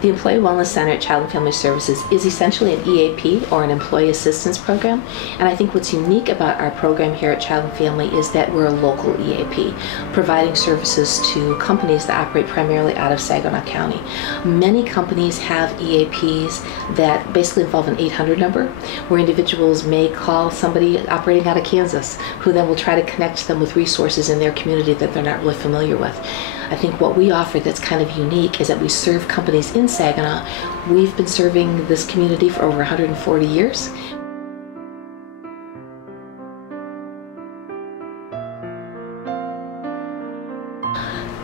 The Employee Wellness Center at Child and Family Services is essentially an EAP, or an Employee Assistance Program. And I think what's unique about our program here at Child and Family is that we're a local EAP, providing services to companies that operate primarily out of Saginaw County. Many companies have EAPs that basically involve an 800 number, where individuals may call somebody operating out of Kansas, who then will try to connect them with resources in their community that they're not really familiar with. I think what we offer that's kind of unique is that we serve companies in Saginaw. We've been serving this community for over 140 years.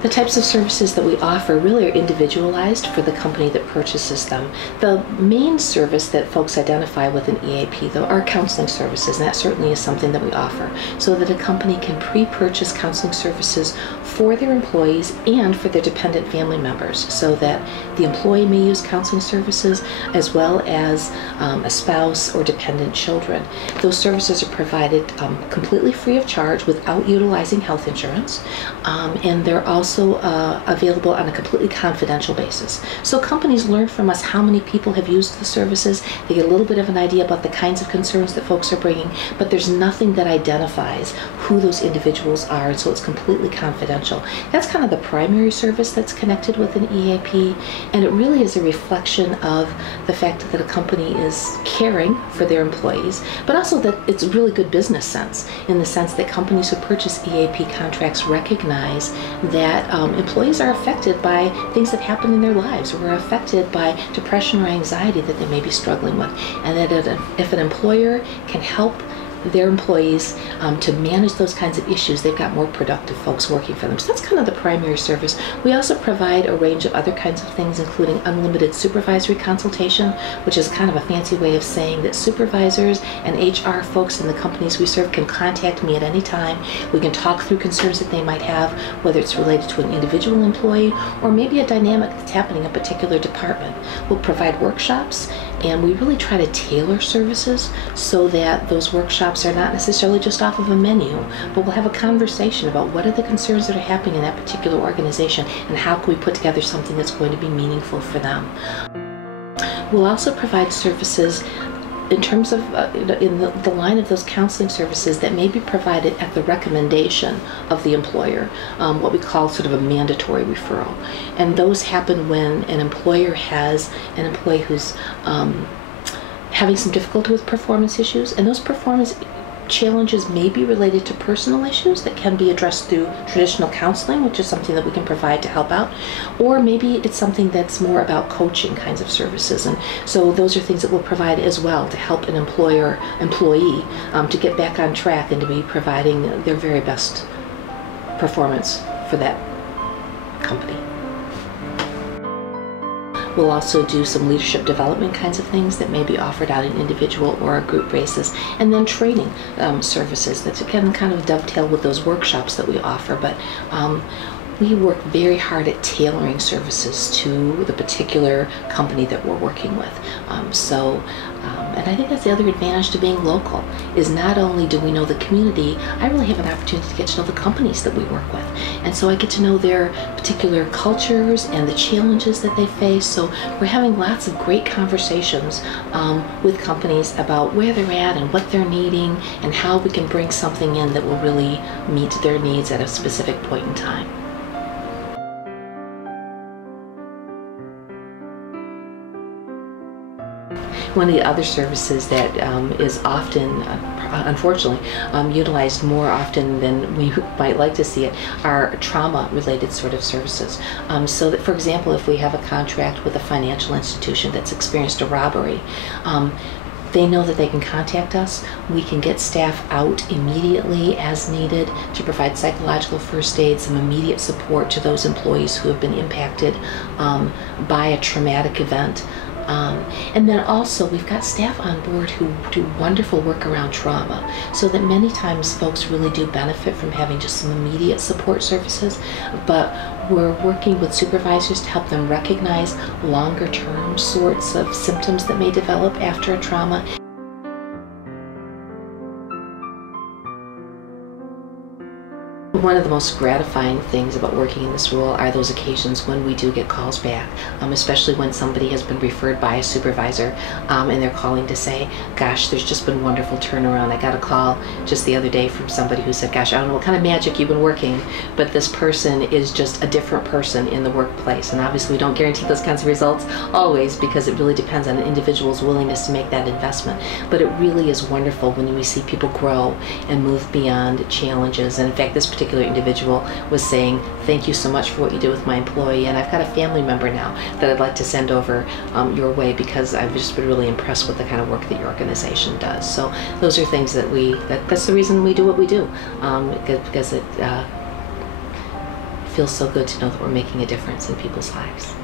The types of services that we offer really are individualized for the company that purchases them. The main service that folks identify with an EAP, though, are counseling services, and that certainly is something that we offer, so that a company can pre-purchase counseling services for their employees and for their dependent family members, so that the employee may use counseling services as well as a spouse or dependent children. Those services are provided completely free of charge without utilizing health insurance, and they're also available on a completely confidential basis. So companies learn from us how many people have used the services. They get a little bit of an idea about the kinds of concerns that folks are bringing, but there's nothing that identifies who those individuals are, and so it's completely confidential. That's kind of the primary service that's connected with an EAP, and it really is a reflection of the fact that a company is caring for their employees, but also that it's really good business sense, in the sense that companies who purchase EAP contracts recognize that employees are affected by things that happen in their lives, or are affected by depression or anxiety that they may be struggling with, and that if an employer can help their employees to manage those kinds of issues, they've got more productive folks working for them. So that's kind of the primary service. We also provide a range of other kinds of things, including unlimited supervisory consultation, which is kind of a fancy way of saying that supervisors and HR folks in the companies we serve can contact me at any time. We can talk through concerns that they might have, whether it's related to an individual employee or maybe a dynamic that's happening in a particular department. We'll provide workshops, and we really try to tailor services so that those workshops are not necessarily just off of a menu, but we'll have a conversation about what are the concerns that are happening in that particular organization, and how can we put together something that's going to be meaningful for them. We'll also provide services in terms of in the line of those counseling services that may be provided at the recommendation of the employer, what we call sort of a mandatory referral. And those happen when an employer has an employee who's having some difficulty with performance issues, and those performance challenges may be related to personal issues that can be addressed through traditional counseling, which is something that we can provide to help out, or maybe it's something that's more about coaching kinds of services. And so those are things that we'll provide as well to help an employee to get back on track and to be providing their very best performance for that company. We'll also do some leadership development kinds of things that may be offered on an individual or a group basis, and then training services that again kind of dovetail with those workshops that we offer. But we work very hard at tailoring services to the particular company that we're working with. And I think that's the other advantage to being local, is not only do we know the community, I really have an opportunity to get to know the companies that we work with. And so I get to know their particular cultures and the challenges that they face. So we're having lots of great conversations with companies about where they're at and what they're needing, and how we can bring something in that will really meet their needs at a specific point in time. One of the other services that is often, unfortunately, utilized more often than we might like to see it are trauma-related sort of services. So that, for example, if we have a contract with a financial institution that's experienced a robbery, they know that they can contact us. We can get staff out immediately as needed to provide psychological first aid, some immediate support to those employees who have been impacted by a traumatic event. And then also we've got staff on board who do wonderful work around trauma, so that many times folks really do benefit from having just some immediate support services, but we're working with supervisors to help them recognize longer term sorts of symptoms that may develop after a trauma. One of the most gratifying things about working in this role are those occasions when we do get calls back, especially when somebody has been referred by a supervisor and they're calling to say, gosh, there's just been wonderful turnaround. I got a call just the other day from somebody who said, gosh, I don't know what kind of magic you've been working, but this person is just a different person in the workplace. And obviously we don't guarantee those kinds of results always, because it really depends on an individual's willingness to make that investment. But it really is wonderful when we see people grow and move beyond challenges. And in fact, this particular individual was saying, thank you so much for what you did with my employee, and I've got a family member now that I'd like to send over your way because I've just been really impressed with the kind of work that your organization does. So those are things that that's the reason we do what we do, because it feels so good to know that we're making a difference in people's lives.